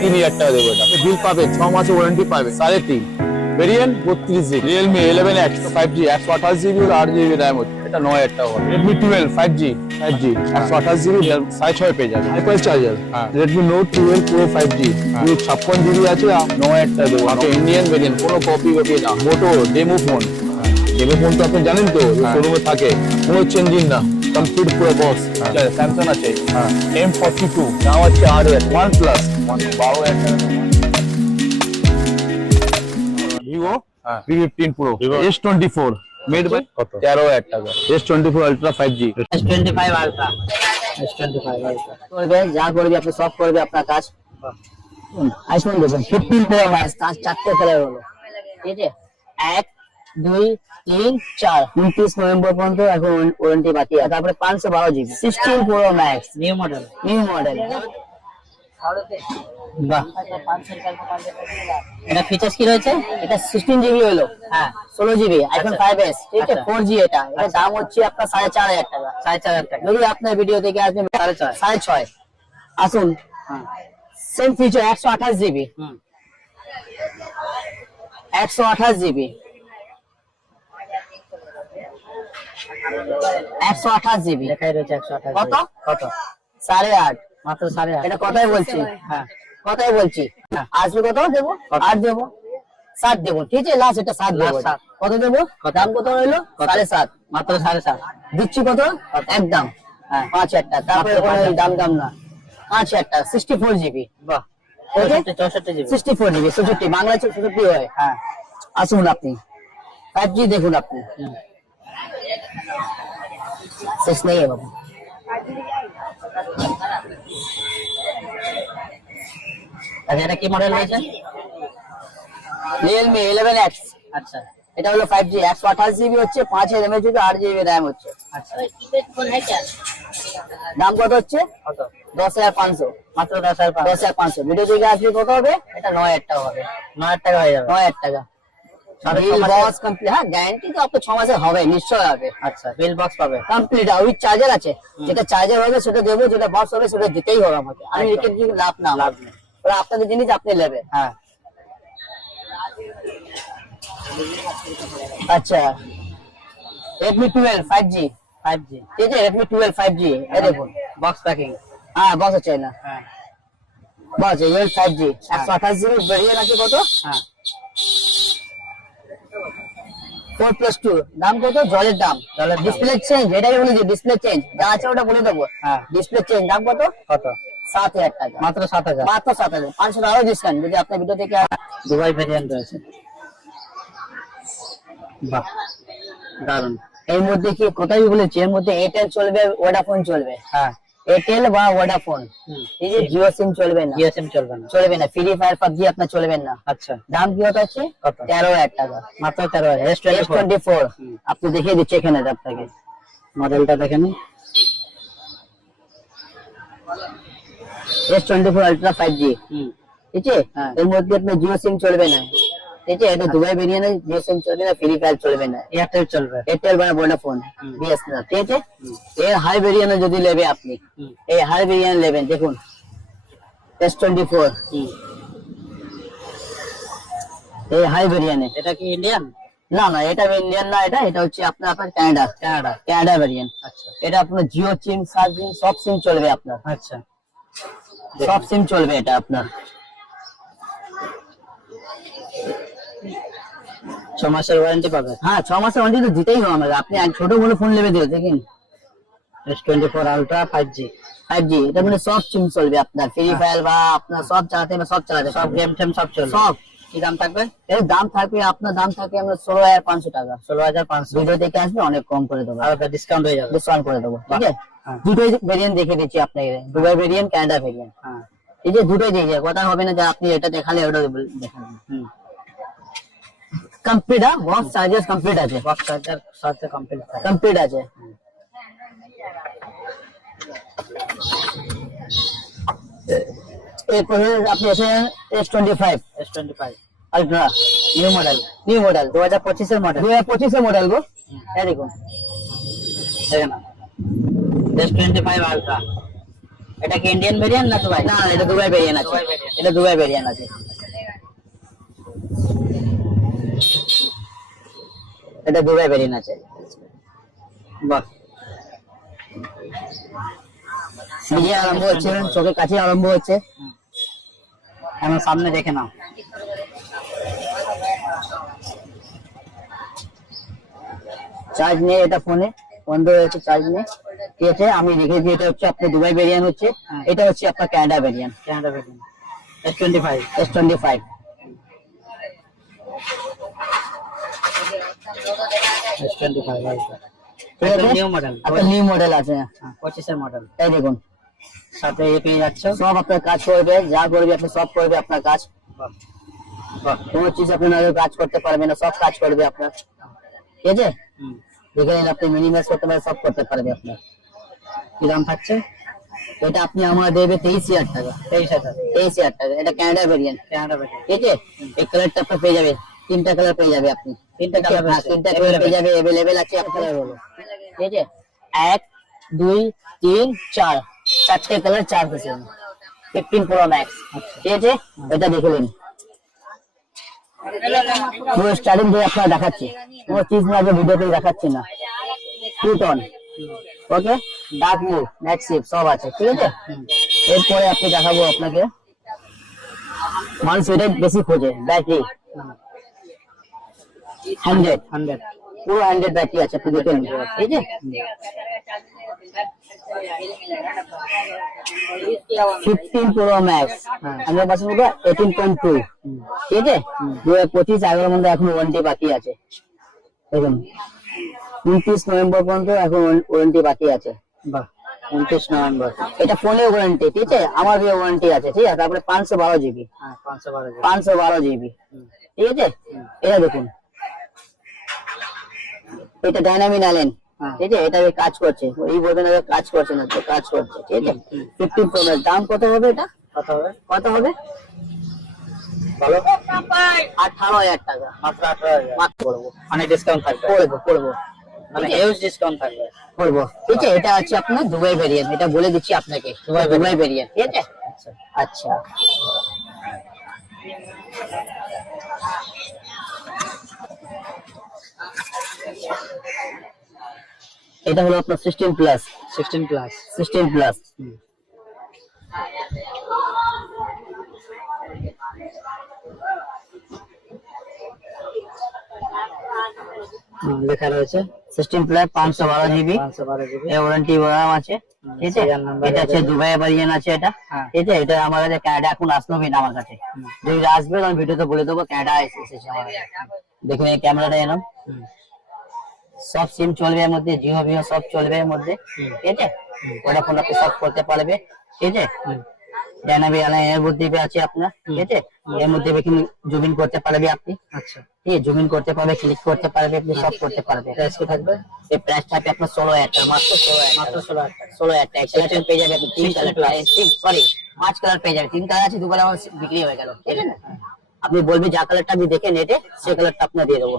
3000 টাকা দেবো। এটা বিল পাবে, 6 মাসের ওয়ারেন্টি পাবে, 3.5 variant 32 GB. Realme 11X 5G 128 GB আর 8 জিবি র্যাম হচ্ছে, এটা 9000 টাকা হবে। রেডমি 12 5G 128 জিবি 6.5 পেয়ে যাবে। Hyper charger Redmi note 12 pro 5G 56 GB আছে, 9000 টাকা দেবো। আপনি ইন্ডিয়ান ভেরিয়েন্ট, কোনো কপি না। মোটো ডেমো ফোন, ডেমো ফোন তো আপনি জানেন তো শোরুমে থাকে, কোনো চেঞ্জিং না, কমপ্লিট পুরো বক্স। স্যামসাং আছে M42, দাম হচ্ছে 8000। OnePlus 12,000 টাকা। Vivo V15 Pro S24 made by 13,000 টাকা। S24 Ultra 5G S25 Ultra করবে, যা করবে আপনি সব করবে আপনার কাজ। আইফোন দেখুন 15 Pro Max, তার 4টে কালার হলো, ঠিক আছে? 1 2 3 4 29 নভেম্বর পর্যন্ত এখন ওয়ারেন্টি বাকি আছে। তারপরে 512 GB 16 Pro Max new model বাহ। এটা ফিচার্স কি রয়েছে? এটা 16 জিবি হলো, হ্যাঁ 16 জিবি আইফোন 5s, ঠিক আছে? 4G। এটা দাম হচ্ছে আপনার 4,500 টাকা। 4,500 টাকা যদি আপনার ভিডিও থেকে আসবেন 6.5 আসুন। Same feature 128 GB 128 GB 128 GB লেখাই রয়েছে। 128 কত 8.5, মাত্র 8.5। এটা কথাই বলছি, হ্যাঁ কথাই বলছি। আসবে কত দেবো? 8 দেবো, 7 দেবো, ঠিক আছে? লাস্ট এটা 7 দেবো। কত দেবো? দাম কত রইলো? 7.5, মাত্র 7.5 দিচ্ছি। কত? একদম 5,000 টাকা। তারপরে দাম না 5,000 টাকা। 64 জিবি বাহ, 64 জিবি 64 জিবি 64 বাংলা 64 হয়, হ্যাঁ। আসুন আপনি 5G দেখুন আপনি, শেষ নেই বাবু। আচ্ছা এটা কি মডেল রয়েছে? Realme 11X। আচ্ছা এটা হলো 5G 128 জিবি হচ্ছে, 5000 mAh হচ্ছে, 8 জিবি RAM হচ্ছে। আচ্ছা দাম কত হচ্ছে? কত? 10,500, মাত্র 10,500। ভিডিও দেখে আসলে কত হবে? এটা 9,000 টাকা হবে। 9,000 টাকা হয়ে যাবে। 9,000 টাকা। বিল বক্স কমপ্লিট, হ্যাঁ গ্যারান্টি তো আপনার 6 মাসের হবে, নিশ্চয় হবে। আচ্ছা বিল বক্স পাবে কমপ্লিট, উইথ চার্জার আছে। যেটা চার্জার হবে সেটা দেবো, যেটা বক্স হবে সেটা দিতেই হবে আমাকে। আমি রেখে দিয়ে লাভ নেই, ওরা আপনাদের জিনিস আপনি নেবেন, হ্যাঁ। আচ্ছা Redmi 12 5G, ঠিক আছে? Redmi 12 5G এই দেখুন বক্স প্যাকিং, হ্যাঁ বক্স আছে না, হ্যাঁ বক্স এই 5G 128 জিবি ভেরিয়েন্ট আছে। কত? হ্যাঁ 4+2 দাম কত? জলের দাম, ডিসপ্লে চেঞ্জ, এটাই বলে যে ডিসপ্লে চেঞ্জ যা আছে ওটা বলে দেবো, হ্যাঁ ডিসপ্লে চেঞ্জ। দাম কত? 7,000 টাকা, মাত্র 7,000, মাত্র 7,000। 500 টাকা ডিসকাউন্ট যদি আপনার ভিডিও থেকে। দুবাই ভেরিয়েন্ট রয়েছে, বাহ দারুন। এর মধ্যে কি কোথায় বলেছি, এর মধ্যে এয়ারটেল চলবে, ভোডাফোন চলবে, হ্যাঁ এয়ারটেল বা ভোডাফোন, ঠিক আছে? জিও সিম চলবে না, চলবে না। ফ্রি ফায়ার পাবজি আপনার চলবে না। আচ্ছা দাম কি হচ্ছে? 13,000 টাকা, মাত্র 13,000। S24 আপনি দেখিয়ে দিচ্ছি এখানে আপনাকে, মডেলটা দেখেন। S24 Ultra 5G, ঠিক আছে? এর মধ্যে আপনার জিও সিম চলবে না, ঠিক আছে? এটা দুবাই ভেরিয়েন্ট, জিও সিম চলবে না, ফ্রি ফায়ার চলবে না, এয়ারটেল চলবে, এয়ারটেল বা ভোডাফোন, বিএসএনএল, ঠিক আছে? এর হাই ভেরিয়েন্ট যদি নেবে আপনি, এই হাই ভেরিয়েন্ট নেবেন, দেখুন S24 এই হাই ভেরিয়েন্ট। এটা কি ইন্ডিয়ান? না এটা ইন্ডিয়ান না, এটা হচ্ছে আপনার কানাডা ভেরিয়েন্ট। আচ্ছা এটা আপনার জিও সিম, সার্ভিং সব সিম চলবে আপনার। আচ্ছা সব সিম চলবে এটা আপনার। 6 মাসের ওয়ারেন্টি পাবে, হ্যাঁ 6 মাসের ওয়ারেন্টি তো দিতেই হবে আমাদের। আপনি এক ছোট বলে ফোন নেবে দিয়ে দেখেন S24 Ultra 5G এটা মানে সব সিম চলবে আপনার, ফ্রি ফায়ার বা আপনার সব চালাতে হবে, সব চালাতে, সব গেম টেম সব চলবে, সব। কি দাম থাকবে? এর দাম থাকবে আপনার, দাম থাকে আমরা 16,500 টাকা। 16,500। ভিডিও দেখে আসবে, অনেক কম করে দেবো, আর ডিসকাউন্ট হয়ে যাবে, ডিসকাউন্ট করে দেবো, ঠিক আছে? দুটোই ভেরিয়েন্ট দেখে দিচ্ছি আপনাকে, দুবাই ভেরিয়েন্ট, কানাডা ভেরিয়েন্ট, হ্যাঁ ঠিক আছে? দুটোই দেখে কথা হবে না যে আপনি এটা দেখালে ওটা দেখাবেন। কমপ্লিট, বক্স চার্জার কমপ্লিট আছে, বক্স চার্জার সাথে কমপ্লিট আছে। এরপরে আপনি এসে S25 Ultra নিউ মডেল 2025 এর মডেল, 2025 এর মডেল গো। এই দেখুন S25 Ultra এটা কি ইন্ডিয়ান ভেরিয়েন্ট না দুবাই? না এটা দুবাই ভেরিয়েন্ট আছে, এটা দুবাই ভেরিয়েন্ট আছে। এটা দুবাই ভেরিয়েন্ট আছে। বাহ, নিজে আরম্ভ হচ্ছে, চোখের কাছে আরম্ভ হচ্ছে। আমার সামনে দেখে নাও। চার্জ নেই এটা, ফোনে বন্ধ হয়েছে, চার্জ নেই। ঠিক আছে, আমি রেখেছি। এটা হচ্ছে আপনার দুবাই ভেরিয়েন্ট হচ্ছে, এটা হচ্ছে আপনার Canada variant. Canada variant S25, S25 ঠিক আছে, নিউ মডেল, আপনার নিউ মডেল আছে 25 এর মডেল। এই দেখুন, সাথে এ পেয়ে যাচ্ছে, সব আপনার কাজ করবে, যা করবে আপনি সব করবে আপনার কাজ। কোনো চিজ আপনি না কাজ করতে পারবে না, সব কাজ করবে আপনার। ঠিক আছে, দেখে নিন, আপনি মিনিমাইজ করতে পারবে, সব করতে পারবে আপনার। কি দাম থাকছে এটা? আপনি আমার দেবে 23,000 টাকা। 23,000 টাকা। এটা কানাডা ভেরিয়েন্ট, ঠিক আছে। এই কালারটা আপনি পেয়ে যাবে, তিনটা কালার পেয়ে যাবে আপনি, তিনটা কালার পেয়ে যাবে, अवेलेबल আছে আপনার বলো। ঠিক আছে, 1 2 3 4, চারটে কালার, 4 পিস 15 Pro Max। ঠিক আছে, এটা দেখে নিন। পুরো স্টার্টিং থেকে আপনারা দেখাচ্ছি, কোনো চিজ না যে ভিডিওতে দেখাচ্ছি না। 2 টোন, ওকে, ডার্ক মুড, নাইট শিফট সব আছে। ঠিক আছে, এরপরে আপনি দেখাবো আপনাকে, মানুষ এটা বেশি খোঁজে, ব্যাটারি 100 পুরো 100 ব্যাটারি আছে, আপনি দেখে নিন। ঠিক আছে, 15 Pro Max, 100% হবে 18.2। ঠিক আছে, 2025 11 মধ্যে এখন ওয়ারেন্টি বাকি আছে। দেখুন 29 নভেম্বর পর্যন্ত এখন ওয়ারেন্টি বাকি আছে। বাহ, 29 নভেম্বর। এটা ফোনে ওয়ারেন্টি, ঠিক আছে, আমার ওয়ারেন্টি আছে। ঠিক আছে, তারপরে 512 জিবি, 512 জিবি। ঠিক আছে, এটা দেখুন, এটা ডাইনামিক আইল্যান্ড। ঠিক আছে, এটা কাজ করছে, এই বলবেন কাজ করছে না, তো কাজ করছে। ঠিক আছে, 15 Pro Max। দাম কত হবে এটা? কত হবে বলো? 18,000 টাকা। মাত্র 18,000 মাত্র করবো, মানে ডিসকাউন্ট থাকবে, করবো মানে হিউজ ডিসকাউন্ট থাকবে, করবো। ঠিক আছে, এটা আছে আপনার দুবাই ভেরিয়েন্ট, এটা বলে দিচ্ছি আপনাকে, দুবাই ভেরিয়েন্ট। ঠিক আছে, আচ্ছা এটা হলো আপনার 16 প্লাস। লেখা রয়েছে 16 প্লাস, 512 জিবি, এর ওয়ারেন্টি আছে। ঠিক আছে, এটা আছে দুবাই ভেরিয়েন্ট আছে এটা। ঠিক আছে, এটা আমার কাছে কানাডা এখন আসলো না আমার কাছে, যদি আসবে আমি ভিডিওতে বলে দেবো কানাডা এসেছে আমার কাছে। দেখুন এই ক্যামেরাটা এলাম, সব সিম চলবে এর মধ্যে, জিও ভিও সব চলবে এর মধ্যে। ঠিক আছে, ওটা ফোন আপনি সব করতে পারবে। ঠিক আছে, ডাইনামিক আইল্যান্ড এর মধ্যে আছে আপনার। ঠিক আছে, এর মধ্যে জুম ইন করতে পারবে আপনি। আচ্ছা, ঠিক আছে, জুম ইন করতে পারবে, ক্লিক করতে পারবে, আপনি সব করতে পারবে। প্রাইস কি থাকবে? এই প্রাইস থাকবে আপনার 16,000 টাকা, মাত্র 16,000 টাকা। কালার পেয়ে যাবে, 3 কালার, সরি 5 কালার পেয়ে যাবে। 3 কালার আছে, 2 কালার আমার বিক্রি হয়ে গেল। ঠিক আছে, আপনি বলবেন যা কালারটা আমি দেখে নেটে, সেই কালারটা আপনার দিয়ে দেবো।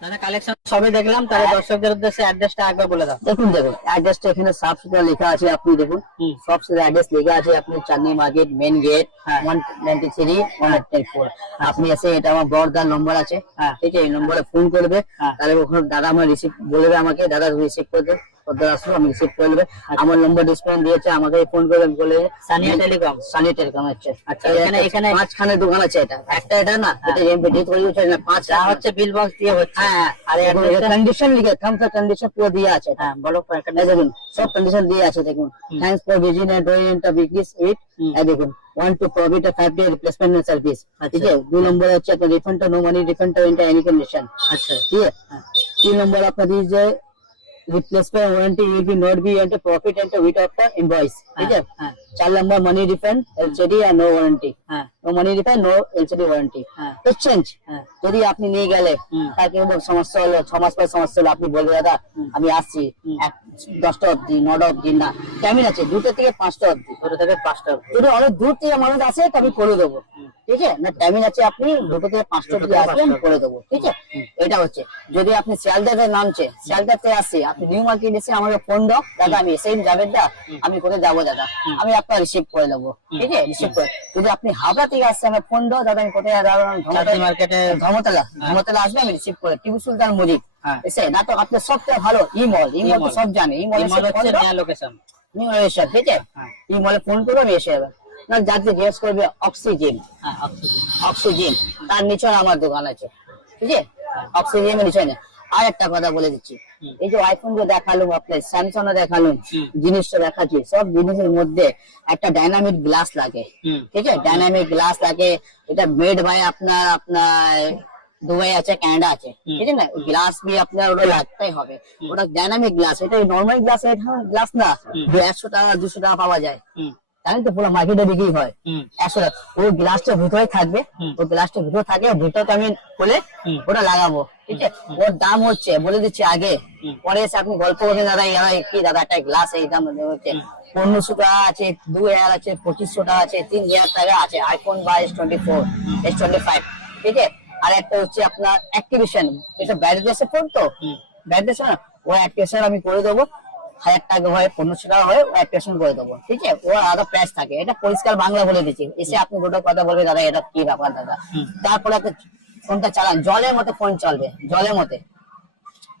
দাদা কালেকশন সবই দেখলাম, তাহলে দর্শকদের উদ্দেশ্যে অ্যাড্রেসটা একবার বলে দাও। দেখুন অ্যাড্রেসটা এখানে সাফ সুতরা লেখা আছে, আপনি দেখুন সব অ্যাড্রেস লেখা আছে। আপনি চাঁদনি মার্কেট মেন গেট 193 184। আপনি এসে, এটা আমার বড়দার নম্বর আছে। ঠিক আছে, এই নম্বরে ফোন করবে, তাহলে ওখানে দাদা আমার রিসিভ বলবে, আমাকে দাদা রিসিভ করবে, আসলো আমি রিসিভ করে নেবে। আমার নম্বর ডিসপ্লে দিয়েছে, আমাকে ফোন করবে, বলে সানিয়া টেলিকম হচ্ছে। আচ্ছা, এখানে 5খানে দোকান আছে, একটা এটা না, এটা এমপি তৈরি হচ্ছে না, 5 হচ্ছে বিল বক্স দিয়ে হচ্ছে। হ্যাঁ, আর এখন কন্ডিশন লিখে, টার্মস এন্ড কন্ডিশন পুরো দিয়ে আছে। হ্যাঁ, বলো, দেখুন সব কন্ডিশন দিয়ে আছে। দেখুন, thanks for visiting and doing the business with, এই দেখুন 1 to profit a 5 day replacement service। ঠিক আছে, 2 নম্বর হচ্ছে আপনার refund, no money refund in any condition. আচ্ছা, ঠিক আছে, 3 নম্বর আপনার দিয়েছে replacement warranty will be not be at a profit and with of the invoice। ঠিক আছে, 4 নম্বর মানি refund, LCD and no warranty। no money refund, no LCD warranty। exchange যদি আপনি নিয়ে গেলে তার কি সমস্যা হলো, 6 মাস পর সমস্যা হলো, আপনি বলবেন দাদা আমি আসছি 10টা অবধি, 9টা অবধি না, কেমন আছে 2টা থেকে 5টা অবধি, 2টা থেকে 5টা অবধি, যদি অনেক দূর থেকে মানুষ আসে তবে করে দেবো। ঠিক আছে না, টাইমিং আছে আপনি 2টো থেকে 5টা দিকে আসবেন করে দেবো, ঠিক আছে। এটা হচ্ছে যদি আপনি শিয়ালদাতে নামছে, শিয়ালদাতে আসছে, আপনি নিউ মার্কেট এসে আমাকে ফোন দাও, দাদা আমি এসেই যাবেন দা, আমি কোথায় যাবো দাদা, আমি আপনার রিসিভ করে নেবো, ঠিক আছে, রিসিভ করে। যদি আপনি হাবড়া থেকে আসছে আমার ফোন দাও, দাদা আমি কোথায় যাবো, মার্কেটে ধর্মতলা, ধর্মতলা আসবে আমি রিসিভ করে, টিপু সুলতান মসজিদ এসে না, তো আপনার সবথেকে ভালো ই মল, ই মল তো সব জানে, ই মল হচ্ছে লোকেশন, নিউ লোকেশন, ঠিক আছে। ই মলে ফোন করবে আমি এসে যাবে না, যাতে জিজ্ঞেস করবে অক্সিজেন, অক্সিজেন তার নিচে আমার দোকান আছে, ঠিক আছে, অক্সিজেন নিচে না। আর একটা কথা বলে দিচ্ছি, এই যে আইফোন যে দেখালুম, আপনার স্যামসাং দেখালুম, জিনিসটা দেখাচ্ছি, সব জিনিসের মধ্যে একটা ডাইনামিক গ্লাস লাগে, ঠিক আছে, ডাইনামিক গ্লাস লাগে। এটা মেড বাই আপনার দুবাই আছে, কানাডা আছে, ঠিক আছে না, গ্লাস বি আপনার ওটা লাগতেই হবে, ওটা ডাইনামিক গ্লাস, এটা নর্মাল গ্লাস, গ্লাস না 100 টাকা 200 টাকা পাওয়া যায়, জানেন তো, পুরো মার্কেটে বিক্রি হয় 100 টাকা। ওই গ্লাসটা ভিতরে থাকবে, ওই গ্লাসটা ভিতরে থাকে, ভিতরটা আমি খুলে ওটা লাগাবো, ঠিক আছে। ওর দাম হচ্ছে বলে দিচ্ছি আগে, পরে এসে আপনি গল্প করবেন দাদা কি দাদা একটা গ্লাস এই দাম হচ্ছে 1500 টাকা আছে, 2000 আছে, 2500 টাকা আছে, 3000 টাকা আছে, আইফোন বা S24 S25, ঠিক আছে। আর একটা হচ্ছে আপনার অ্যাক্টিভেশন, এটা বাইরে দেশে ফোন তো, বাইরে দেশে না, ওই অ্যাক্টিভেশন আমি করে দেবো, 1000 টাকা হয় 1500 টাকা হয়, অ্যাপ্লিকেশন করে দেবো, ঠিক আছে। ও আলাদা প্রাইস থাকে, এটা পরিষ্কার বাংলা বলে দিচ্ছি, এসে আপনি দুটো কথা বলবে দাদা এটা কি ব্যাপার দাদা, তারপরে আপনি ফোনটা চালান, জলের মতো ফোন চলবে, জলের মতো,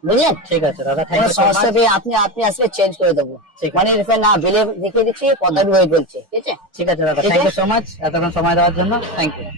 বুঝলেন? ঠিক আছে দাদা, কোনো সমস্যা পেয়ে আপনি আসলে চেঞ্জ করে দেবো, মানে না বিলে দেখিয়ে দিচ্ছি, কথা বলছে, ঠিক আছে। ঠিক আছে দাদা, থ্যাংক ইউ সো মাচ এতক্ষণ সময় দেওয়ার জন্য, থ্যাংক ইউ।